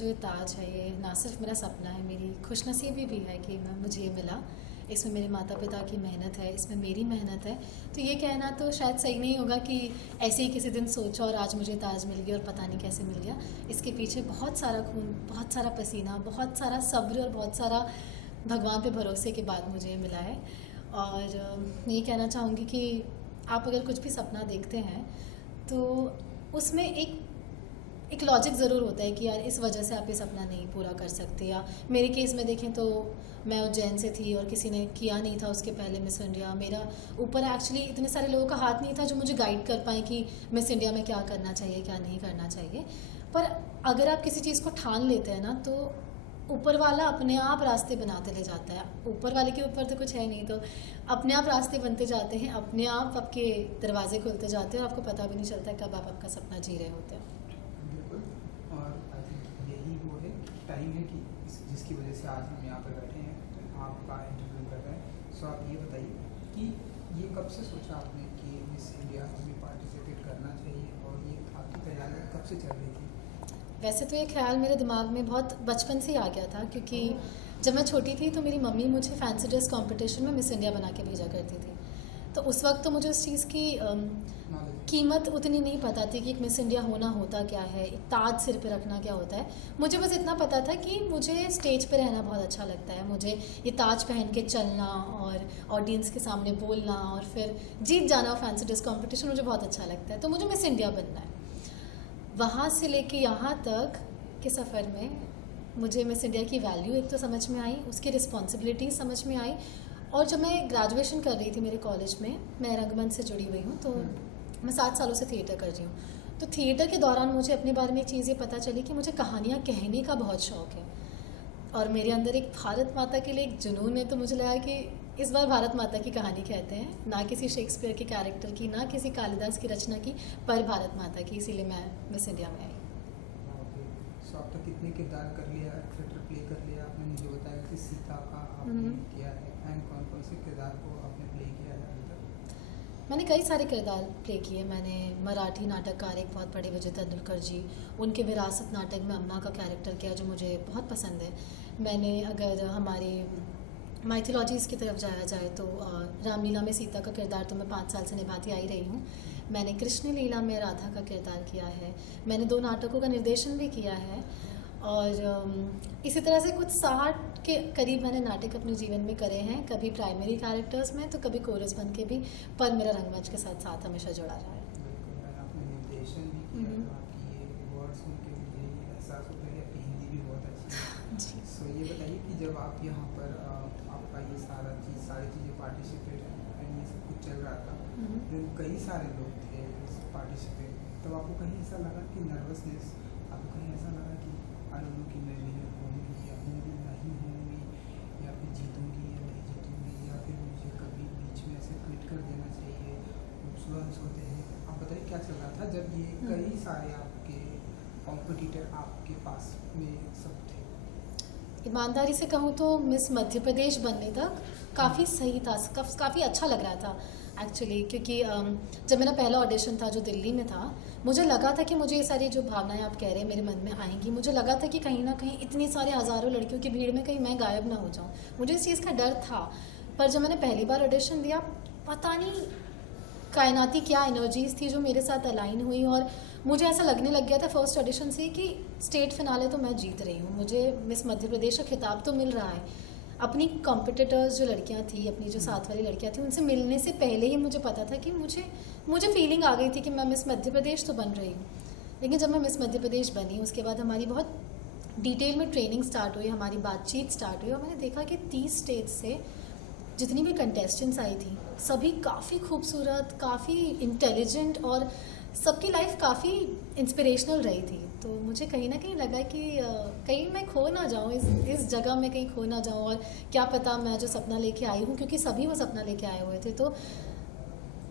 जो ये ताज है ये ना सिर्फ मेरा सपना है, मेरी खुशनसीबी भी है कि मुझे ये मिला। इसमें मेरे माता पिता की मेहनत है, इसमें मेरी मेहनत है। तो ये कहना तो शायद सही नहीं होगा कि ऐसे ही किसी दिन सोचा और आज मुझे ताज मिल गया और पता नहीं कैसे मिल गया। इसके पीछे बहुत सारा खून, बहुत सारा पसीना, बहुत सारा सब्र और बहुत सारा भगवान पे भरोसे के बाद मुझे मिला है। और ये कहना चाहूँगी कि आप अगर कुछ भी सपना देखते हैं तो उसमें एक लॉजिक ज़रूर होता है कि यार इस वजह से आप ये सपना नहीं पूरा कर सकते। या मेरे केस में देखें तो मैं उज्जैन से थी और किसी ने किया नहीं था उसके पहले मिस इंडिया। मेरा ऊपर एक्चुअली इतने सारे लोगों का हाथ नहीं था जो मुझे गाइड कर पाए कि मिस इंडिया में क्या करना चाहिए क्या नहीं करना चाहिए। पर अगर आप किसी चीज़ को ठान लेते हैं ना तो ऊपर वाला अपने आप रास्ते बनाते ले जाता है। ऊपर वाले के ऊपर तो कुछ है नहीं, तो अपने आप रास्ते बनते जाते हैं, अपने आप आपके दरवाजे खुलते जाते हैं और आपको पता भी नहीं चलता कब आप आपका सपना जी रहे होते हैं। बिल्कुल। और आई थिंक यही वो है टाइम है कि जिसकी वजह से आज हम यहाँ पर बैठे हैं, आपका इंटरव्यू कर रहे हैं। सो आप ये बताइए कि ये कब से सोचा आपने कि मिस इंडिया में पार्टिसिपेट करना चाहिए और ये आपकी तैयारी कब से चल रही थी? वैसे तो ये ख्याल मेरे दिमाग में बहुत बचपन से ही आ गया था, क्योंकि जब मैं छोटी थी तो मेरी मम्मी मुझे फैंसी ड्रेस कंपटीशन में मिस इंडिया बना के भेजा करती थी। तो उस वक्त तो मुझे उस चीज़ की कीमत उतनी नहीं पता थी कि एक मिस इंडिया होना होता क्या है, एक ताज सिर पे रखना क्या होता है। मुझे बस इतना पता था कि मुझे स्टेज पे रहना बहुत अच्छा लगता है, मुझे ये ताज पहन के चलना और ऑडियंस के सामने बोलना और फिर जीत जाना फैंसी ड्रेस कंपटीशन मुझे बहुत अच्छा लगता है। तो मुझे मिस इंडिया बनना है। वहाँ से लेके यहाँ तक के सफ़र में मुझे मिस इंडिया की वैल्यू एक तो समझ में आई, उसकी रिस्पॉन्सिबिलिटी समझ में आई। और जब मैं ग्रेजुएशन कर रही थी मेरे कॉलेज में, मैं रंगमंच से जुड़ी हुई हूँ, तो मैं 7 सालों से थिएटर कर रही हूँ। तो थिएटर के दौरान मुझे अपने बारे में एक चीज़ ये पता चली कि मुझे कहानियाँ कहने का बहुत शौक़ है और मेरे अंदर एक भारत माता के लिए एक जुनून है। तो मुझे लगा कि इस बार भारत माता की कहानी कहते हैं, ना किसी शेक्सपियर के कैरेक्टर की, ना किसी कालिदास की रचना की, पर भारत माता की। इसीलिए मैं मिस इंडिया में आई। सो अब तक कितने किरदार कर लिया, थिएटर प्ले कर लिया? आपने मुझे बताया कि सीता का आपने किया है, एंड कौन कौन से किरदार को आपने प्ले किया है अभी तक? मैंने कई सारे किरदार प्ले किए। मैंने मराठी नाटककार एक बहुत बड़े विजय तेंदुलकर जी, उनके विरासत नाटक में अम्मा का कैरेक्टर किया जो मुझे बहुत पसंद है। मैंने अगर हमारी माइथोलॉजीज़ की तरफ जाया जाए तो रामलीला में सीता का किरदार तो मैं 5 साल से निभाती आई रही हूँ। मैंने कृष्ण लीला में राधा का किरदार किया है। मैंने 2 नाटकों का निर्देशन भी किया है और इसी तरह से कुछ 60 के करीब मैंने नाटक अपने जीवन में करे हैं, कभी प्राइमरी कैरेक्टर्स में तो कभी कोरस बन के भी, पर मेरा रंगमंच के साथ साथ हमेशा जुड़ा रहा है। आपने निर्देशन भी किया, तो आपकी ये वर्ड सुन के मुझे एहसास होता है कि आपकी हिंदी भी बहुत अच्छी है जी। सो ये बताइए कि जब आप यहाँ पर आपका ये सारी चीज़ें पार्टिसिपेट एंड ये सब कुछ चल रहा था, कई सारे लोग थे पार्टिसिपेट, तब आपको कहीं ऐसा लगा कि नर्वसनेस, आपको कहीं ऐसा लगा कि आलू की मैं विनर होंगी या होंगी नहीं होंगी, या फिर जीतूंगी या नहीं जीतूंगी, या फिर मुझे कभी बीच में ऐसे क्विट कर देना चाहिए, उसको देने? आप बताइए क्या चल रहा था जब ये कई सारे आपके कॉम्पिटिटर आपके पास में सब थे? ईमानदारी से कहूँ तो मिस मध्य प्रदेश बनने तक काफ़ी सही था, काफ़ी अच्छा लग रहा था एक्चुअली। क्योंकि जब मेरा पहला ऑडिशन था जो दिल्ली में था, मुझे लगा था कि मुझे ये सारी जो भावनाएं आप कह रहे हैं मेरे मन में आएंगी। मुझे लगा था कि कहीं ना कहीं इतनी सारे हज़ारों लड़कियों की भीड़ में कहीं मैं गायब ना हो जाऊँ, मुझे इस चीज़ का डर था। पर जब मैंने पहली बार ऑडिशन दिया, पता नहीं कायनाती क्या एनर्जीज़ थी जो मेरे साथ अलाइन हुई और मुझे ऐसा लगने लग गया था फर्स्ट ऑडिशन से कि स्टेट फिनाले तो मैं जीत रही हूँ, मुझे मिस मध्य प्रदेश का खिताब तो मिल रहा है। अपनी कॉम्पिटिटर्स जो लड़कियाँ थी, अपनी जो साथ वाली लड़कियाँ थी, उनसे मिलने से पहले ही मुझे पता था कि मुझे फीलिंग आ गई थी कि मैं मिस मध्य प्रदेश तो बन रही हूँ। लेकिन जब मैं मिस मध्य प्रदेश बनी उसके बाद हमारी बहुत डिटेल में ट्रेनिंग स्टार्ट हुई, हमारी बातचीत स्टार्ट हुई और मैंने देखा कि 30 स्टेट से जितनी भी कंटेस्टेंट्स आई थी सभी काफ़ी खूबसूरत, काफ़ी इंटेलिजेंट और सबकी लाइफ काफ़ी इंस्पिरेशनल रही थी। तो मुझे कहीं ना कहीं लगा कि कहीं मैं खो ना जाऊँ, इस जगह में कहीं खो ना जाऊँ, और क्या पता मैं जो सपना लेके आई हूँ, क्योंकि सभी वो सपना लेके आए हुए थे, तो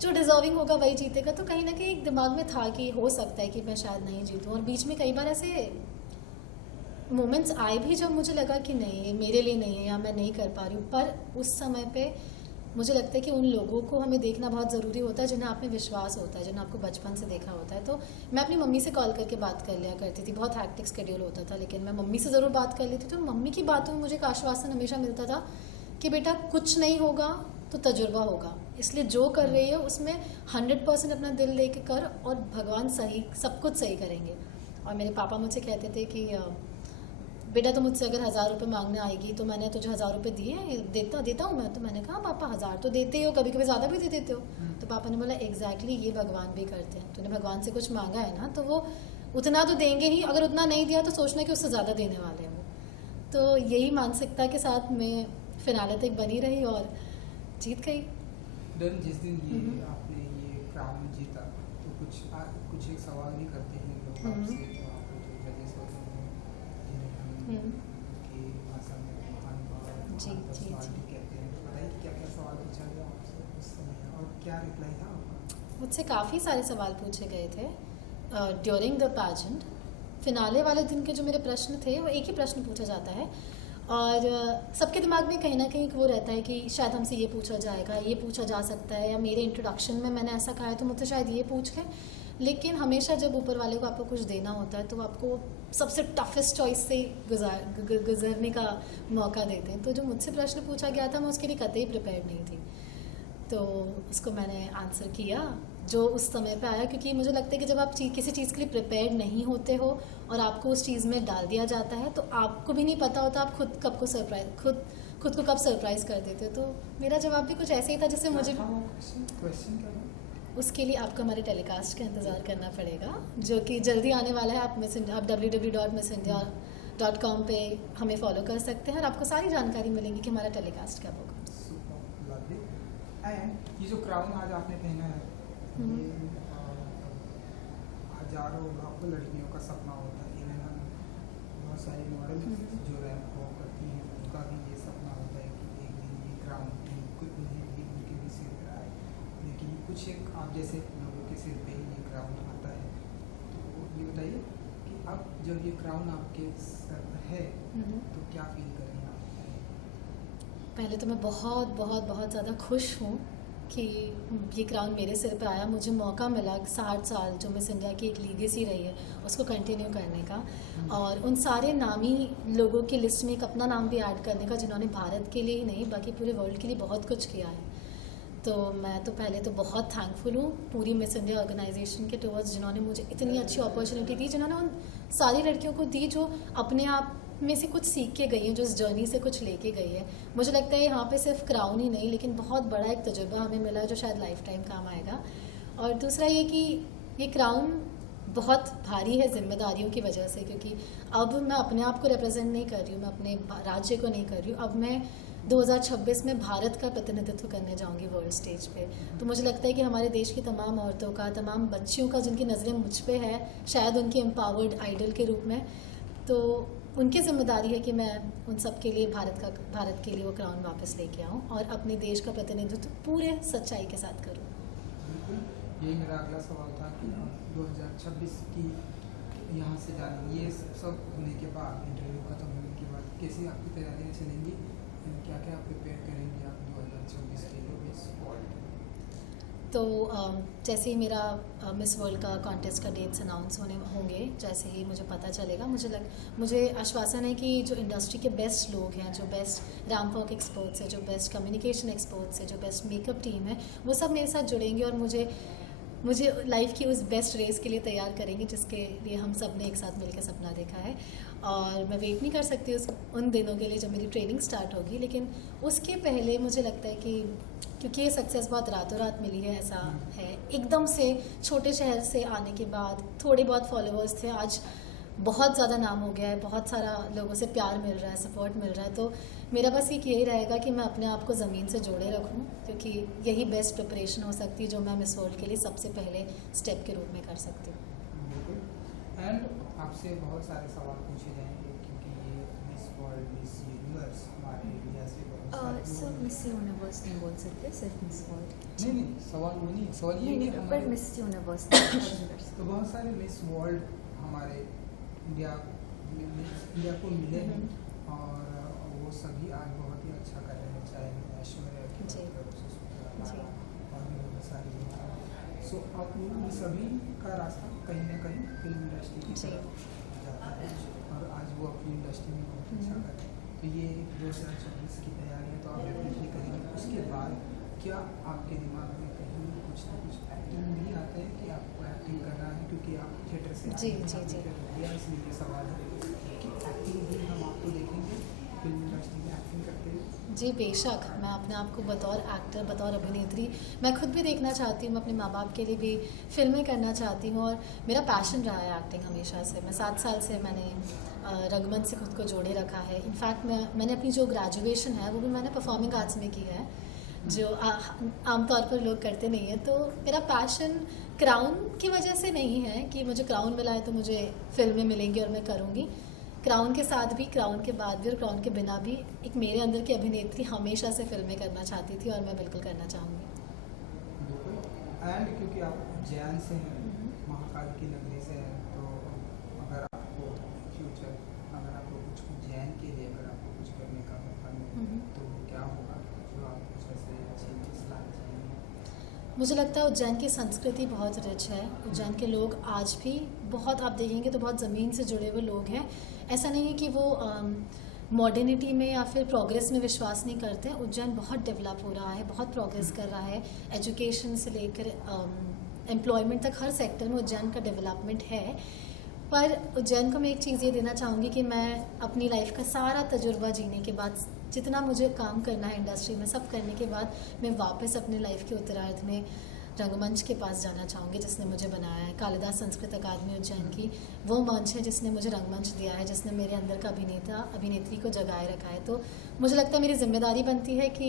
जो डिज़र्विंग होगा वही जीतेगा। तो कहीं ना कहीं एक दिमाग में था कि हो सकता है कि मैं शायद नहीं जीतूँ। और बीच में कई बार ऐसे मोमेंट्स आए भी जब मुझे लगा कि नहीं, ये मेरे लिए नहीं है या मैं नहीं कर पा रही हूँ। पर उस समय पे मुझे लगता है कि उन लोगों को हमें देखना बहुत ज़रूरी होता है जिन्हें आप में विश्वास होता है, जिन्हें आपको बचपन से देखा होता है। तो मैं अपनी मम्मी से कॉल करके बात कर लिया करती थी, बहुत हैक्टिक शेड्यूल होता था, लेकिन मैं मम्मी से ज़रूर बात कर लेती थी। तो मम्मी की बातों में मुझे एक आश्वासन हमेशा मिलता था कि बेटा कुछ नहीं होगा तो तजुर्बा होगा, इसलिए जो कर रही है उसमें 100% अपना दिल लेके कर और भगवान सही सब कुछ सही करेंगे। और मेरे पापा मुझसे कहते थे कि बेटा तो मुझसे अगर 1000 रुपये मांगने आएगी तो मैंने तुझे 1000 रुपये दिए, देता हूँ मैं। तो मैंने कहा पापा 1000 तो देते हो, कभी कभी ज़्यादा भी दे देते हो। तो पापा ने बोला एग्जैक्टली ये भगवान भी करते हैं, तूने भगवान से कुछ मांगा है ना तो वो उतना तो देंगे ही, अगर उतना नहीं दिया तो सोचना कि उससे ज़्यादा देने वाले हैं वो। तो यही मानसिकता के साथ मैं फिनाले तक बनी रही और जीत गई। डन जिस दिन ये आपने ये क्राउन जीता तो कुछ एक सवाल भी करते हैं लोग आपसे, जो आपको जो जजेस होते हैं जिन्हें हम की भाषा में महानुभाव जी, जी, पर्सनालिटी कहते हैं, बताइए क्या क्या सवाल पूछा गया आपसे उस समय और क्या रिप्लाई था आपका? मुझसे काफ़ी सारे सवाल पूछे गए थे ड्यूरिंग द पैजेंट। फिनाले वाले दिन के जो मेरे प्रश्न थे वो एक ही प्रश्न पूछा जाता है और सबके दिमाग में कहीं ना कहीं वो रहता है कि शायद हमसे ये पूछा जाएगा, ये पूछा जा सकता है, या मेरे इंट्रोडक्शन में मैंने ऐसा कहा है तो मुझसे शायद ये पूछ लें। लेकिन हमेशा जब ऊपर वाले को आपको कुछ देना होता है तो वो आपको सबसे टफेस्ट चॉइस से गुजरने का मौका देते हैं। तो जो मुझसे प्रश्न पूछा गया था मैं उसके लिए कतई प्रिपेयर्ड नहीं थी, तो उसको मैंने आंसर किया जो उस समय पे आया। क्योंकि मुझे लगता है कि जब आप किसी चीज़ के लिए प्रिपेयर्ड नहीं होते हो और आपको उस चीज़ में डाल दिया जाता है तो आपको भी नहीं पता होता आप खुद को कब सरप्राइज़ कर देते हो। तो मेरा जवाब भी कुछ ऐसे ही था जिससे मुझे क्वेश्चन क्या था? उसके लिए आपको हमारे टेलीकास्ट का इंतज़ार करना पड़ेगा जो कि जल्दी आने वाला है। आप www.missindia.com पे हमें फॉलो कर सकते हैं और आपको सारी जानकारी मिलेंगी कि हमारा टेलीकास्ट कब होगा। एंड ये जो क्राउन आज आपने पहना है ये हजारों लाखों लड़कियों का सपना होता है। इवन बहुत सारी मॉडल जो रैंप वॉक करती हैं उनका भी ये सपना होता है कि एक दिन ये क्राउन उन्हें भी उनके भी सिर पर आए। लेकिन कुछ एक आप जैसे लोगों के सिर पे ही ये क्राउन आता है। तो ये बताइए कि अब जब ये क्राउन आपके सर पर है तो क्या फील कर रही हैं आप? पहले तो मैं बहुत बहुत बहुत ज़्यादा खुश हूँ कि ये क्राउन मेरे सिर पे आया। मुझे मौका मिला 60 साल जो मिस इंडिया की एक लीगेसी रही है उसको कंटिन्यू करने का और उन सारे नामी लोगों की लिस्ट में एक अपना नाम भी ऐड करने का जिन्होंने भारत के लिए ही नहीं बल्कि पूरे वर्ल्ड के लिए बहुत कुछ किया है। तो मैं तो पहले तो बहुत थैंकफुल हूँ पूरी मिस इंडिया ऑर्गेनाइजेशन के टुवर्ड्स जिन्होंने मुझे इतनी अच्छी अपॉर्चुनिटी दी, जिन्होंने उन सारी लड़कियों को दी जो अपने आप में से कुछ सीख के गई हैं, जो इस जर्नी से कुछ लेके गई है। मुझे लगता है यहाँ पे सिर्फ क्राउन ही नहीं लेकिन बहुत बड़ा एक तजुर्बा हमें मिला है जो शायद लाइफ टाइम काम आएगा। और दूसरा ये कि ये क्राउन बहुत भारी है जिम्मेदारियों की वजह से, क्योंकि अब मैं अपने आप को रिप्रेजेंट नहीं कर रही हूँ, मैं अपने राज्य को नहीं कर रही हूँ, अब मैं 2026 में भारत का प्रतिनिधित्व करने जाऊंगी वर्ल्ड स्टेज पे। तो मुझे लगता है कि हमारे देश की तमाम औरतों का, तमाम बच्चियों का जिनकी नज़रें मुझ पे है शायद उनकी एम्पावर्ड आइडल के रूप में, तो उनकी जिम्मेदारी है कि मैं उन सब के लिए भारत के लिए वो क्राउन वापस लेके आऊँ और अपने देश का प्रतिनिधित्व पूरे सच्चाई के साथ करूँ। बिल्कुल, यही मेरा अगला सवाल था कि 2026 की यहाँ से जाने ये सब होने के बाद, इंटरव्यू खत्म होने के बाद कैसी आपकी तैयारियाँ चलेंगी, क्या क्या प्रिपेयर करेंगे आप 2026 के लिए मिस वर्ल्ड? तो जैसे ही मेरा मिस वर्ल्ड का कॉन्टेस्ट का डेट्स अनाउंस होंगे, जैसे ही मुझे पता चलेगा, मुझे आश्वासन है कि जो इंडस्ट्री के बेस्ट लोग हैं, जो बेस्ट रैंप वॉक एक्सपर्ट्स हैं, जो बेस्ट कम्युनिकेशन एक्सपर्ट्स हैं, जो बेस्ट मेकअप टीम है, वो सब मेरे साथ जुड़ेंगे और मुझे लाइफ की उस बेस्ट रेस के लिए तैयार करेंगे जिसके लिए हम सब ने एक साथ मिलकर सपना देखा है। और मैं वेट नहीं कर सकती उन दिनों के लिए जब मेरी ट्रेनिंग स्टार्ट होगी। लेकिन उसके पहले मुझे लगता है कि क्योंकि ये सक्सेस बहुत रातों रात मिली है, ऐसा है एकदम से छोटे शहर से आने के बाद थोड़े बहुत फॉलोअर्स थे, आज बहुत ज़्यादा नाम हो गया है, बहुत सारा लोगों से प्यार मिल रहा है, सपोर्ट मिल रहा है। तो मेरा बस एक यही रहेगा कि मैं अपने आप को ज़मीन से जोड़े रखूं, क्योंकि यही बेस्ट प्रिपरेशन हो सकती है जो मैं मिस वर्ल्ड के लिए सबसे पहले स्टेप के रूप में कर सकती हूँ। बिल्कुल। एंड आपसे बहुत सारे सवाल पूछे जाएंगे क्योंकि ये मिस वर्ल्ड, मिस यूनिवर्स हमारे इंडिया से सर मिस यूनिवर्स नहीं बोल सकते, सिर्फ मिस वर्ल्ड। नहीं, सवाल वो नहीं, सवाल ये नहीं, पर मिस यूनिवर्स। तो बहुत सारे मिस वर्ल्ड हमारे इंडिया को मिले हैं और वो सभी आज बहुत ही अच्छा कर रहे हैं, चाहे ऐश्वर्या की बात करो, जी। और भी बहुत सारी। सो अब उन सभी का रास्ता कहीं ना कहीं फिल्म इंडस्ट्री की जी। तरफ जाता है और आज वो अपनी इंडस्ट्री में बहुत अच्छा कर रहे हैं। तो ये 2024 की तैयारी है तो आप डेफिनेटली करेंगे। उसके बाद क्या आपके दिमाग में कहीं कुछ ना कुछ एक्टिंग भी आता है कि आपको एक्टिंग करना है, क्योंकि आप थिएटर से जी, आए हैं, जी, आपने जी। फिल्म किया, इसलिए ये सवाल है कि एक्टिंग भी हम आपको देखेंगे फिल्म इंडस्ट्री में एक्टिंग करते हुए। जी बेशक, मैं अपने आप को बतौर एक्टर, बतौर अभिनेत्री मैं खुद भी देखना चाहती हूँ। मैं अपने माँ बाप के लिए भी फ़िल्में करना चाहती हूँ और मेरा पैशन रहा है एक्टिंग हमेशा से। मैं 7 साल से मैंने रंगमंच से खुद को जोड़े रखा है। इनफैक्ट मैंने अपनी जो ग्रेजुएशन है वो भी मैंने परफॉर्मिंग आर्ट्स में की है, जो आमतौर पर लोग करते नहीं हैं। तो मेरा पैशन क्राउन की वजह से नहीं है कि मुझे क्राउन मिला है तो मुझे फिल्में मिलेंगी और मैं करूँगी। क्राउन के साथ भी, क्राउन के बाद भी और क्राउन के बिना भी एक मेरे अंदर की अभिनेत्री हमेशा से फिल्में करना चाहती थी और मैं बिल्कुल करना चाहूँगी। बिल्कुल। एंड क्योंकि आप उज्जैन से हैं, महाकाल की नगरी से हैं, तो अगर आपको फ्यूचर, अगर आपको कुछ उज्जैन के लिए अगर आपको कुछ करने का मौका मिले तो वो क्या होगा जो आप कुछ ऐसे चेंजेस लाना चाहेंगे? मुझे लगता है उज्जैन की संस्कृति बहुत रिच है। उज्जैन के लोग आज भी बहुत, आप देखेंगे तो बहुत ज़मीन से जुड़े हुए लोग हैं। ऐसा नहीं है कि वो मॉडर्निटी में या फिर प्रोग्रेस में विश्वास नहीं करते हैं। उज्जैन बहुत डेवलप हो रहा है, बहुत प्रोग्रेस कर रहा है। एजुकेशन से लेकर एम्प्लॉयमेंट तक हर सेक्टर में उज्जैन का डेवलपमेंट है। पर उज्जैन को मैं एक चीज़ ये देना चाहूँगी कि मैं अपनी लाइफ का सारा तजुर्बा जीने के बाद, जितना मुझे काम करना है इंडस्ट्री में, सब करने के बाद मैं वापस अपने लाइफ के उत्तरार्ध में रंगमंच के पास जाना चाहूँगी जिसने मुझे बनाया है। कालिदास संस्कृत अकादमी उज्जैन की वो मंच है जिसने मुझे रंगमंच दिया है, जिसने मेरे अंदर का अभिनेत्री को जगाए रखा है। तो मुझे लगता है मेरी जिम्मेदारी बनती है कि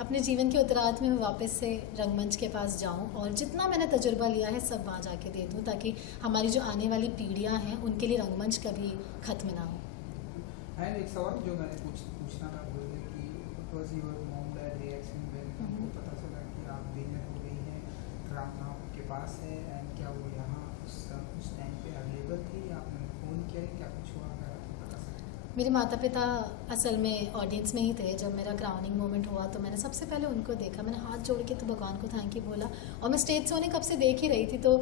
अपने जीवन के उत्तरार्ध में मैं वापस से रंगमंच के पास जाऊं और जितना मैंने तजुर्बा लिया है सब वहाँ जाके दे दूं, ताकि हमारी जो आने वाली पीढ़ियाँ हैं उनके लिए रंगमंच कभी ख़त्म ना हो। एंड एक सवाल जो मैंने पूछना था भूल गया कि what was your mom dad reaction when उनको पता चला कि आप विनर हो गई हैं, रामना आपके पास है, एंड क्या वो यहाँ उस टाइम पे अवेलेबल थी, आपने फ़ोन किया, क्या कुछ हुआ अगर आपको बता सकें? मेरे माता पिता असल में ऑडियंस में ही थे जब मेरा क्राउनिंग मोमेंट हुआ, तो मैंने सबसे पहले उनको देखा। मैंने हाथ जोड़ के तो भगवान को थैंक यू बोला और मैं स्टेज से उन्हें कब से देख ही रही थी। तो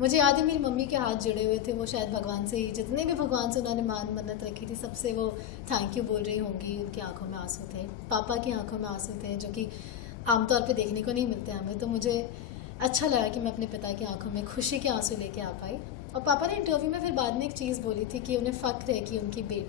मुझे याद है मेरी मम्मी के हाथ जुड़े हुए थे, वो शायद भगवान से ही, जितने भी भगवान से उन्होंने मान मन्नत रखी थी सबसे वो थैंक यू बोल रही होंगी। उनकी आंखों में आंसू थे, पापा की आंखों में आंसू थे, जो कि आमतौर पर देखने को नहीं मिलते हमें। तो मुझे अच्छा लगा कि मैं अपने पिता की आंखों में खुशी के आंसू लेके आ पाई। और पापा ने इंटरव्यू में फिर बाद में एक चीज़ बोली थी कि उन्हें फ़ख्र है कि उनकी बेटी